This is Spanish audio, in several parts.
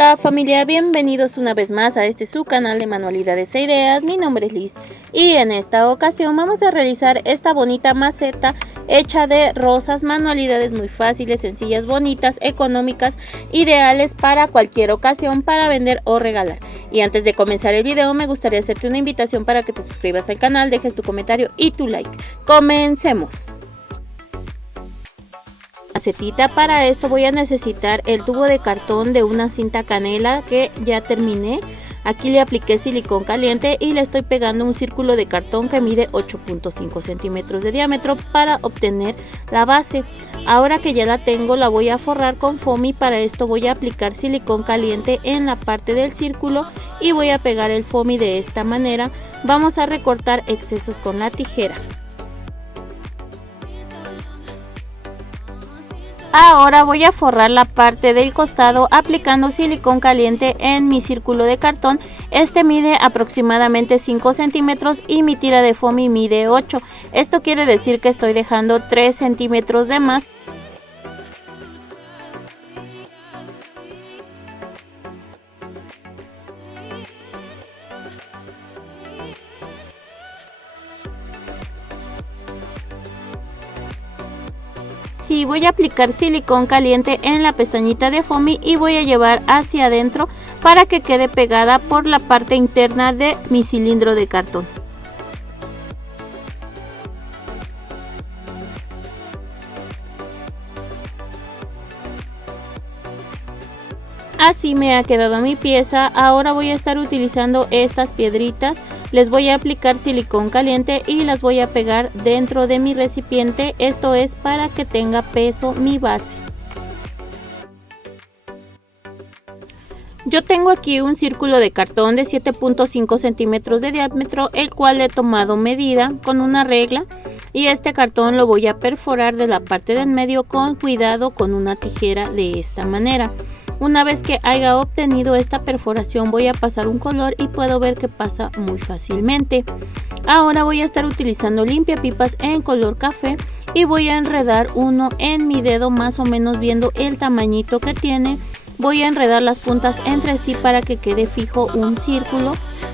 Hola familia, bienvenidos una vez más a su canal de manualidades e ideas. Mi nombre es Liz y en esta ocasión vamos a realizar esta bonita maceta hecha de rosas, manualidades muy fáciles, sencillas, bonitas, económicas, ideales para cualquier ocasión para vender o regalar. Y antes de comenzar el video me gustaría hacerte una invitación para que te suscribas al canal, dejes tu comentario y tu like. Comencemos. Macetita. Para esto voy a necesitar el tubo de cartón de una cinta canela que ya terminé. Aquí le apliqué silicón caliente y le estoy pegando un círculo de cartón que mide 8.5 centímetros de diámetro para obtener la base. Ahora que ya la tengo, la voy a forrar con foamy. Para esto voy a aplicar silicón caliente en la parte del círculo y voy a pegar el foamy de esta manera. Vamos a recortar excesos con la tijera. Ahora voy a forrar la parte del costado aplicando silicón caliente en mi círculo de cartón. Este mide aproximadamente 5 centímetros y mi tira de foamy mide 8. Esto quiere decir que estoy dejando 3 centímetros de más. Sí, voy a aplicar silicón caliente en la pestañita de foamy y voy a llevar hacia adentro para que quede pegada por la parte interna de mi cilindro de cartón. Así me ha quedado mi pieza. Ahora voy a estar utilizando estas piedritas. Les voy a aplicar silicón caliente y las voy a pegar dentro de mi recipiente. Esto es para que tenga peso mi base. Yo tengo aquí un círculo de cartón de 7.5 centímetros de diámetro, el cual he tomado medida con una regla. Y este cartón lo voy a perforar de la parte del medio con cuidado con una tijera de esta manera. Una vez que haya obtenido esta perforación voy a pasar un color y puedo ver que pasa muy fácilmente. Ahora voy a estar utilizando limpiapipas en color café y voy a enredar uno en mi dedo, más o menos viendo el tamañito que tiene. Voy a enredar las puntas entre sí para que quede fijo un círculo.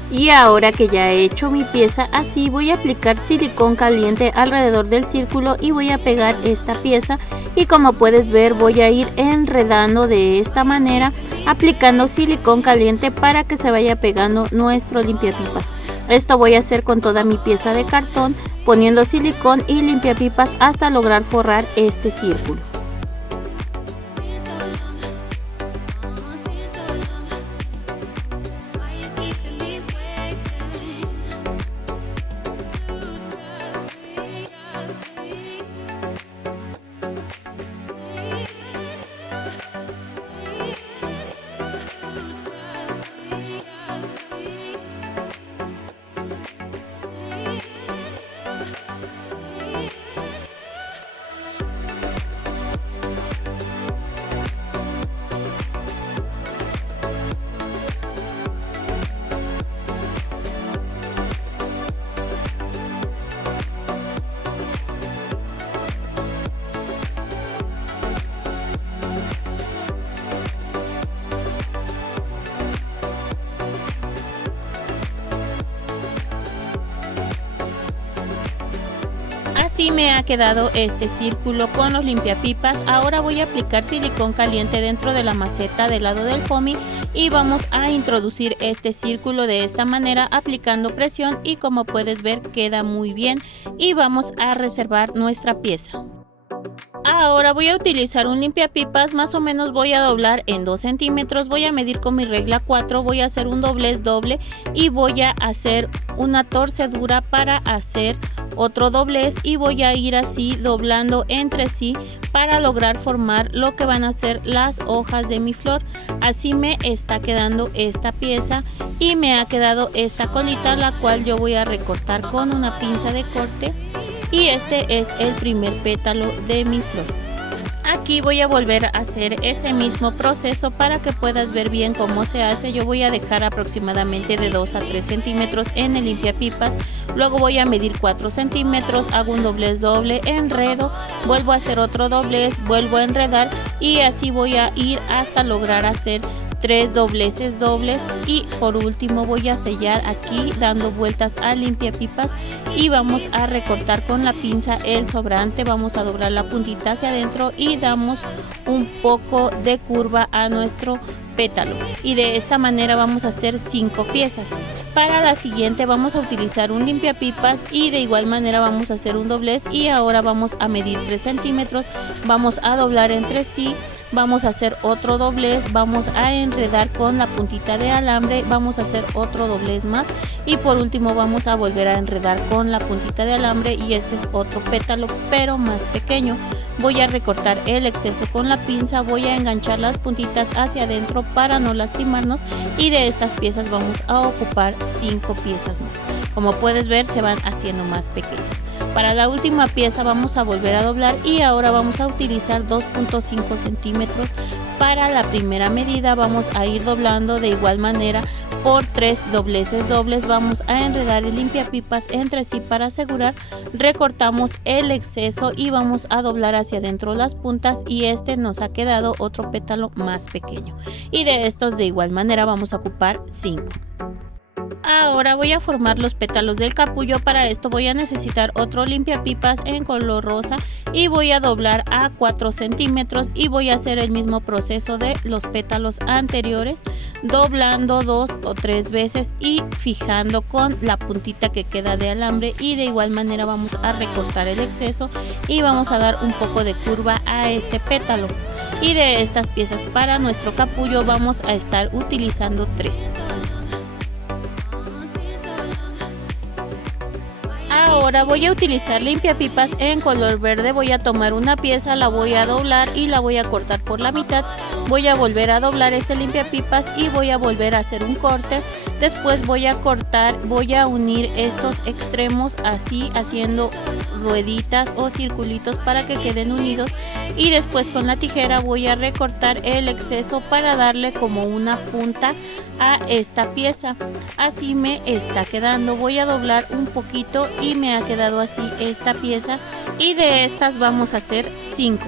Y ahora que ya he hecho mi pieza así, voy a aplicar silicón caliente alrededor del círculo y voy a pegar esta pieza. Y como puedes ver, voy a ir enredando de esta manera, aplicando silicón caliente para que se vaya pegando nuestro limpiapipas. Esto voy a hacer con toda mi pieza de cartón, poniendo silicón y limpiapipas hasta lograr forrar este círculo. Así me ha quedado este círculo con los limpiapipas. Ahora voy a aplicar silicón caliente dentro de la maceta del lado del foamy y vamos a introducir este círculo de esta manera aplicando presión, y como puedes ver queda muy bien. Y vamos a reservar nuestra pieza. Ahora voy a utilizar un limpiapipas, más o menos voy a doblar en 2 centímetros, voy a medir con mi regla 4, voy a hacer un doblez doble y voy a hacer una torcedura para hacer otro doblez y voy a ir así doblando entre sí para lograr formar lo que van a ser las hojas de mi flor. Así me está quedando esta pieza y me ha quedado esta colita, la cual yo voy a recortar con una pinza de corte. Y este es el primer pétalo de mi flor. Aquí voy a volver a hacer ese mismo proceso para que puedas ver bien cómo se hace. Yo voy a dejar aproximadamente de 2 a 3 centímetros en el limpiapipas. Luego voy a medir 4 centímetros, hago un doblez doble, enredo, vuelvo a hacer otro doblez, vuelvo a enredar y así voy a ir hasta lograr hacer 3 dobleces dobles y por último voy a sellar aquí dando vueltas al limpiapipas y vamos a recortar con la pinza el sobrante. Vamos a doblar la puntita hacia adentro y damos un poco de curva a nuestro pétalo y de esta manera vamos a hacer 5 piezas. Para la siguiente vamos a utilizar un limpiapipas y de igual manera vamos a hacer un doblez y ahora vamos a medir 3 centímetros, vamos a doblar entre sí, vamos a hacer otro doblez, vamos a enredar con la puntita de alambre, vamos a hacer otro doblez más y por último vamos a volver a enredar con la puntita de alambre y este es otro pétalo pero más pequeño. Voy a recortar el exceso con la pinza, voy a enganchar las puntitas hacia adentro para no lastimarnos y de estas piezas vamos a ocupar 5 piezas más. Como puedes ver se van haciendo más pequeños. Para la última pieza vamos a volver a doblar y ahora vamos a utilizar 2.5 centímetros. Para la primera medida vamos a ir doblando de igual manera por 3 dobleces dobles, vamos a enredar el limpiapipas entre sí para asegurar, recortamos el exceso y vamos a doblar hacia adentro las puntas y este nos ha quedado otro pétalo más pequeño y de estos de igual manera vamos a ocupar 5. Ahora voy a formar los pétalos del capullo. Para esto voy a necesitar otro limpiapipas en color rosa y voy a doblar a 4 centímetros y voy a hacer el mismo proceso de los pétalos anteriores, doblando 2 o 3 veces y fijando con la puntita que queda de alambre y de igual manera vamos a recortar el exceso y vamos a dar un poco de curva a este pétalo y de estas piezas para nuestro capullo vamos a estar utilizando 3. Ahora voy a utilizar limpiapipas en color verde, voy a tomar una pieza, la voy a doblar y la voy a cortar por la mitad, voy a volver a doblar este limpiapipas y voy a volver a hacer un corte, después voy a cortar, voy a unir estos extremos así haciendo rueditas o circulitos para que queden unidos y después con la tijera voy a recortar el exceso para darle como una punta a esta pieza. Así me está quedando, voy a doblar un poquito y me ha quedado así esta pieza y de estas vamos a hacer 5.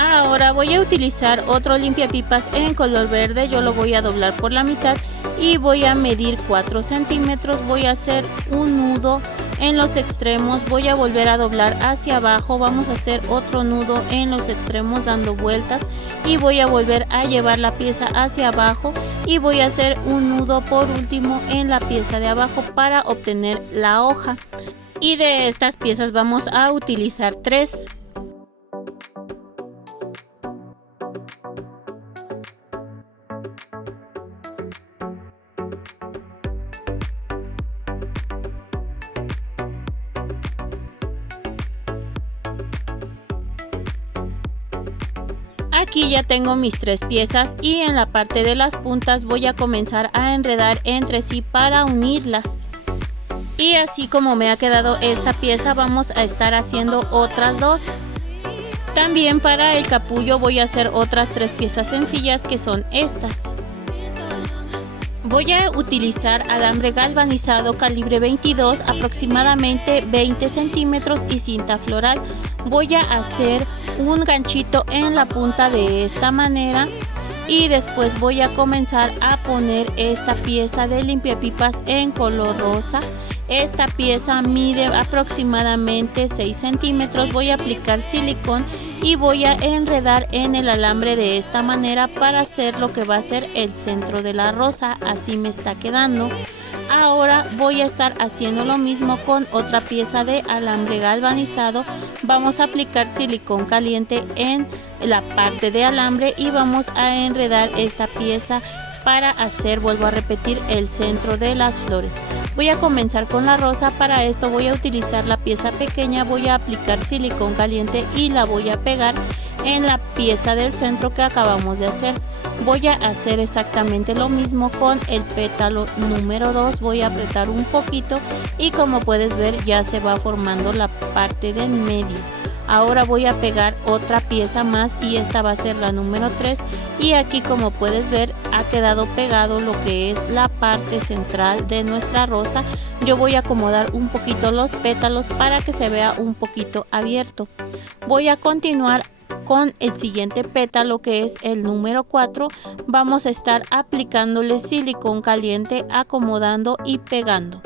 Ahora voy a utilizar otro limpiapipas en color verde, yo lo voy a doblar por la mitad y voy a medir 4 centímetros, voy a hacer un nudo en los extremos, voy a volver a doblar hacia abajo, vamos a hacer otro nudo en los extremos dando vueltas y voy a volver a llevar la pieza hacia abajo y voy a hacer un nudo por último en la pieza de abajo para obtener la hoja y de estas piezas vamos a utilizar 3. Aquí ya tengo mis 3 piezas y en la parte de las puntas voy a comenzar a enredar entre sí para unirlas. Y así como me ha quedado esta pieza vamos a estar haciendo otras 2. También para el capullo voy a hacer otras 3 piezas sencillas que son estas. Voy a utilizar alambre galvanizado calibre 22, aproximadamente 20 centímetros y cinta floral. Voy a hacer un ganchito en la punta de esta manera y después voy a comenzar a poner esta pieza de limpiapipas en color rosa. Esta pieza mide aproximadamente 6 centímetros. Voy a aplicar silicón y voy a enredar en el alambre de esta manera para hacer lo que va a ser el centro de la rosa. Así me está quedando. Ahora voy a estar haciendo lo mismo con otra pieza de alambre galvanizado. Vamos a aplicar silicón caliente en la parte de alambre y vamos a enredar esta pieza para hacer, vuelvo a repetir, el centro de las flores. Voy a comenzar con la rosa. Para esto voy a utilizar la pieza pequeña, voy a aplicar silicón caliente y la voy a pegar en la pieza del centro que acabamos de hacer. Voy a hacer exactamente lo mismo con el pétalo número 2, voy a apretar un poquito y como puedes ver ya se va formando la parte del medio. Ahora voy a pegar otra pieza más y esta va a ser la número 3 y aquí como puedes ver ha quedado pegado lo que es la parte central de nuestra rosa. Yo voy a acomodar un poquito los pétalos para que se vea un poquito abierto. Voy a continuar con el siguiente pétalo que es el número 4. Vamos a estar aplicándole silicón caliente, acomodando y pegando.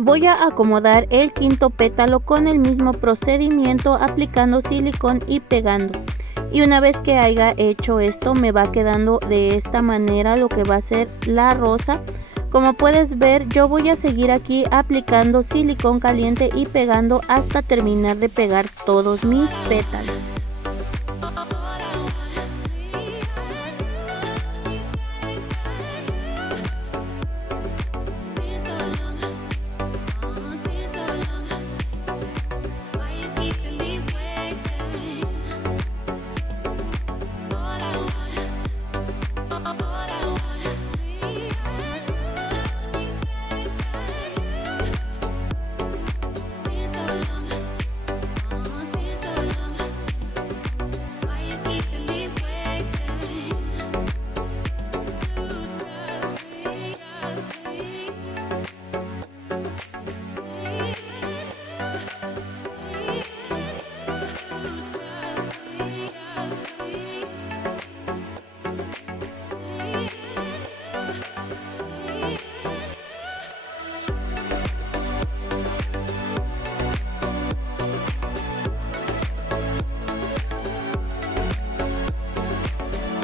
Voy a acomodar el quinto pétalo con el mismo procedimiento, aplicando silicón y pegando. Y una vez que haya hecho esto, me va quedando de esta manera lo que va a ser la rosa. Como puedes ver, yo voy a seguir aquí aplicando silicón caliente y pegando hasta terminar de pegar todos mis pétalos.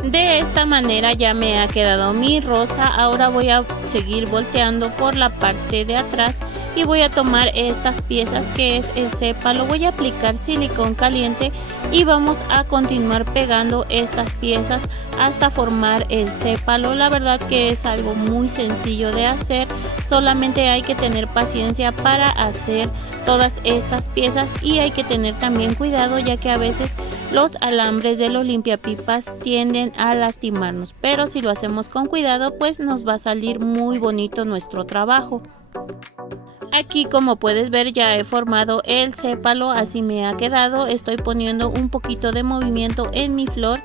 De esta manera ya me ha quedado mi rosa. Ahora voy a seguir volteando por la parte de atrás y voy a tomar estas piezas que es el sépalo. Voy a aplicar silicón caliente y vamos a continuar pegando estas piezas hasta formar el sépalo. La verdad que es algo muy sencillo de hacer, solamente hay que tener paciencia para hacer todas estas piezas y hay que tener también cuidado, ya que a veces los alambres de los limpiapipas tienden a lastimarnos, pero si lo hacemos con cuidado pues nos va a salir muy bonito nuestro trabajo. Aquí como puedes ver ya he formado el sépalo, así me ha quedado. Estoy poniendo un poquito de movimiento en mi flor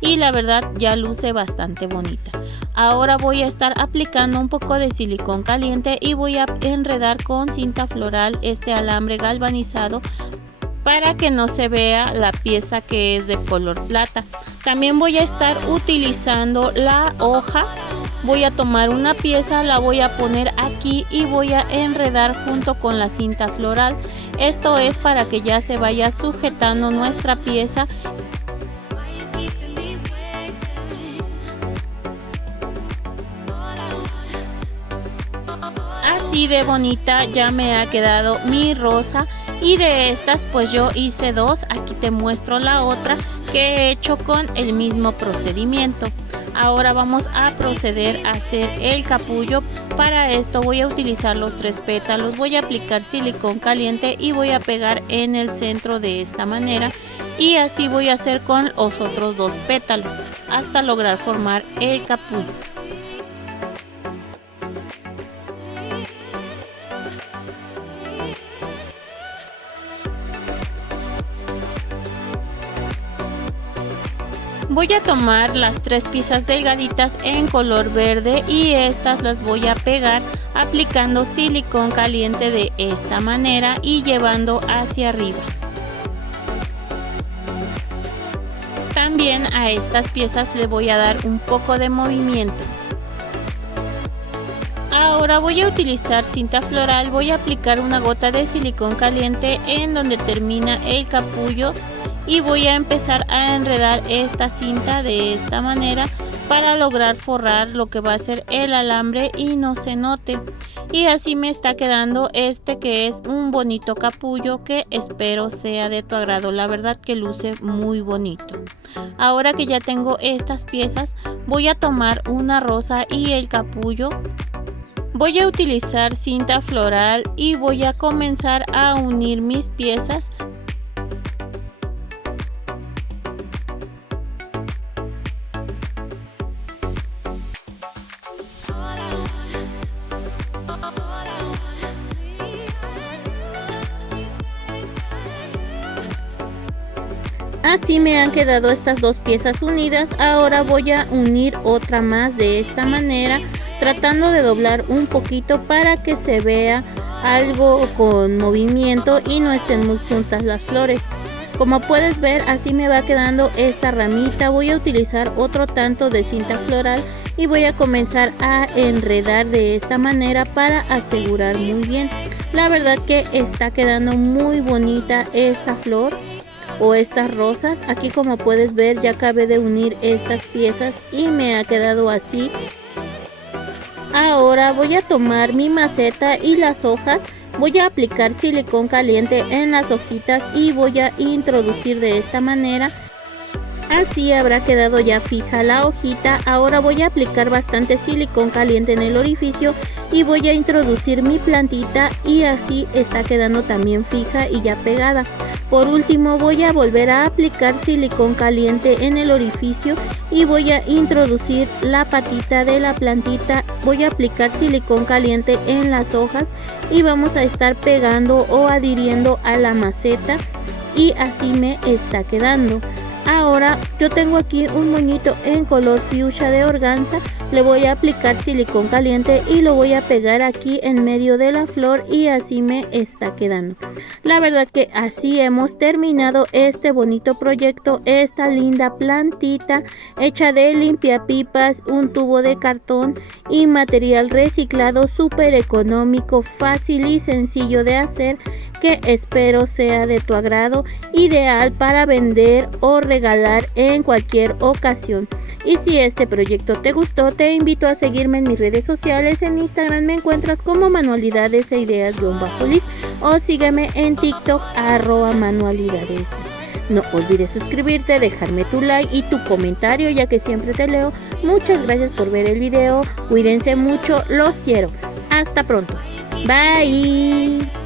y la verdad ya luce bastante bonita. Ahora voy a estar aplicando un poco de silicón caliente y voy a enredar con cinta floral este alambre galvanizado para que no se vea la pieza que es de color plata. También voy a estar utilizando la hoja. Voy a tomar una pieza, la voy a poner aquí y voy a enredar junto con la cinta floral. Esto es para que ya se vaya sujetando nuestra pieza. Así de bonita ya me ha quedado mi rosa. Y de estas pues yo hice dos. Aquí te muestro la otra que he hecho con el mismo procedimiento. Ahora vamos a proceder a hacer el capullo. Para esto voy a utilizar los 3 pétalos, voy a aplicar silicón caliente y voy a pegar en el centro de esta manera. Y así voy a hacer con los otros 2 pétalos hasta lograr formar el capullo. Voy a tomar las 3 piezas delgaditas en color verde y estas las voy a pegar aplicando silicón caliente de esta manera y llevando hacia arriba. También a estas piezas le voy a dar un poco de movimiento. Ahora voy a utilizar cinta floral, voy a aplicar una gota de silicón caliente en donde termina el capullo. Y voy a empezar a enredar esta cinta de esta manera para lograr forrar lo que va a ser el alambre y no se note. Y así me está quedando este que es un bonito capullo que espero sea de tu agrado. La verdad que luce muy bonito. Ahora que ya tengo estas piezas, voy a tomar una rosa y el capullo. Voy a utilizar cinta floral y voy a comenzar a unir mis piezas. Así me han quedado estas dos piezas unidas. Ahora voy a unir otra más de esta manera, tratando de doblar un poquito para que se vea algo con movimiento y no estén muy juntas las flores. Como puedes ver, así me va quedando esta ramita. Voy a utilizar otro tanto de cinta floral y voy a comenzar a enredar de esta manera para asegurar muy bien. La verdad que está quedando muy bonita esta flor o estas rosas. Aquí, como puedes ver, ya acabé de unir estas piezas y me ha quedado así. Ahora voy a tomar mi maceta y las hojas. Voy a aplicar silicón caliente en las hojitas y voy a introducir de esta manera. Así habrá quedado ya fija la hojita. Ahora voy a aplicar bastante silicón caliente en el orificio y voy a introducir mi plantita y así está quedando también fija y ya pegada. Por último, voy a volver a aplicar silicón caliente en el orificio y voy a introducir la patita de la plantita. Voy a aplicar silicón caliente en las hojas y vamos a estar pegando o adhiriendo a la maceta y así me está quedando. Ahora yo tengo aquí un moñito en color fuchsia de organza. Le voy a aplicar silicón caliente y lo voy a pegar aquí en medio de la flor y así me está quedando. La verdad que así hemos terminado este bonito proyecto, esta linda plantita hecha de limpiapipas, un tubo de cartón y material reciclado, súper económico, fácil y sencillo de hacer, que espero sea de tu agrado, ideal para vender o regalar en cualquier ocasión. Y si este proyecto te gustó, te invito a seguirme en mis redes sociales. En Instagram me encuentras como manualidades e ideas_lis o sígueme en TikTok @manualidades. No olvides suscribirte, dejarme tu like y tu comentario, ya que siempre te leo. Muchas gracias por ver el video. Cuídense mucho, los quiero. Hasta pronto. Bye.